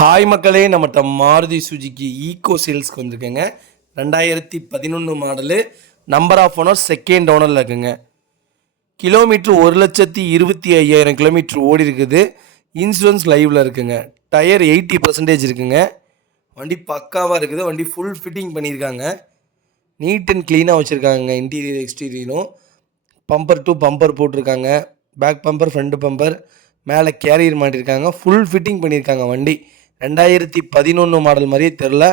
Hi மக்களே, நம்மகிட்ட Maruti சுஜுக்கி ego சேல்ஸ்க்கு வந்திருக்குங்க. 2011 model, number of owner second ஓனரில் இருக்குங்க. கிலோமீட்ரு 1,25,000 கிலோமீட்ரு ஓடி இருக்குது. இன்சூரன்ஸ் லைவில் இருக்குங்க. டயர் 80% இருக்குங்க. வண்டி பக்காவாக இருக்குது. வண்டி ஃபுல் ஃபிட்டிங் பண்ணியிருக்காங்க. நீட் அண்ட் க்ளீனாக வச்சுருக்காங்க. இன்டீரியர் எக்ஸ்டீரியரும் பம்பர் டு பம்பர் போட்டிருக்காங்க. பேக் பம்பர், ஃப்ரண்ட் பம்பர், மேலே கேரியர் மாட்டியிருக்காங்க. ஃபுல் ஃபிட்டிங் பண்ணியிருக்காங்க. வண்டி 2011 மாடல் மாதிரியே தெரில,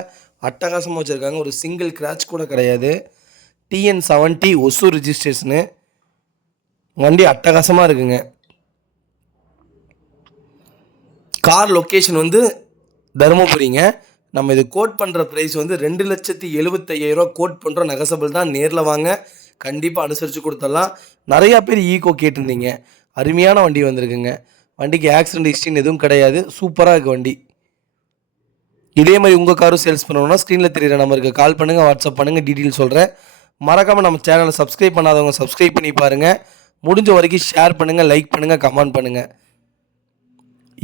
அட்டகாசமாக வச்சுருக்காங்க. ஒரு சிங்கிள் கிராச் கூட கிடையாது. TN70 ஒசூர் ரிஜிஸ்ட்ரேஷனு. வண்டி அட்டகாசமாக இருக்குங்க. கார் லொக்கேஷன் வந்து தருமபுரிங்க. நம்ம இது கோட் பண்ணுற ப்ரைஸ் வந்து 2,75,000 கோட் பண்ணுறோம். நெகசபிள் தான். நேரில் வாங்க, கண்டிப்பாக அனுசரித்து கொடுத்துடலாம். நிறையா பேர் ஈகோ கேட்டிருந்தீங்க. அருமையான வண்டி வந்திருக்குங்க. வண்டிக்கு ஆக்சிடென்ட் ஹிஸ்ட்ரின்னு எதுவும் கிடையாது. சூப்பராக இருக்குது வண்டி. இதே மாதிரி உங்கள் காரும் சேல்ஸ் பண்ணணும்னா ஸ்க்ரீனில் தெரியுற நம்பருக்கு கால் பண்ணுங்கள், வாட்ஸ்அப் பண்ணுங்கள், டீட்டெயில் சொல்கிறேன். மறக்காமல் நம்ம சேனலை சப்ஸ்கிரைப் பண்ணாதவங்க சப்ஸ்கிரைப் பண்ணி பாருங்கள். முடிஞ்ச வரைக்கும் ஷேர் பண்ணுங்கள், லைக் பண்ணுங்கள், கமெண்ட் பண்ணுங்கள்.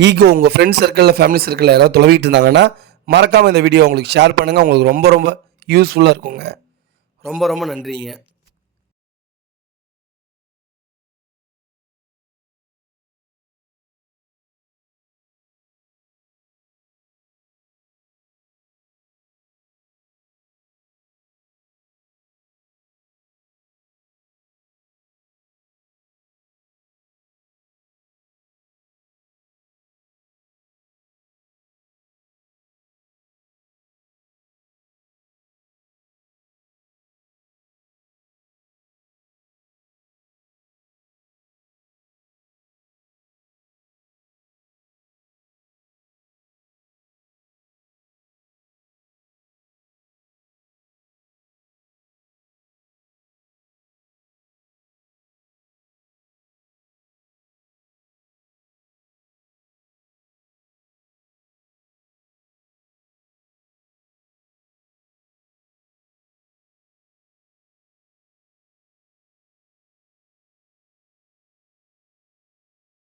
ஈகோ உங்கள் ஃப்ரெண்ட்ஸ் சர்க்கிளில், ஃபேமிலி சர்க்கிளில் யாராவது தொலைவிட்டு இருந்தாங்கன்னா மறக்காமல் இந்த வீடியோ உங்களுக்கு ஷேர் பண்ணுங்கள். உங்களுக்கு ரொம்ப ரொம்ப யூஸ்ஃபுல்லாக இருக்குங்க. ரொம்ப ரொம்ப நன்றிங்க.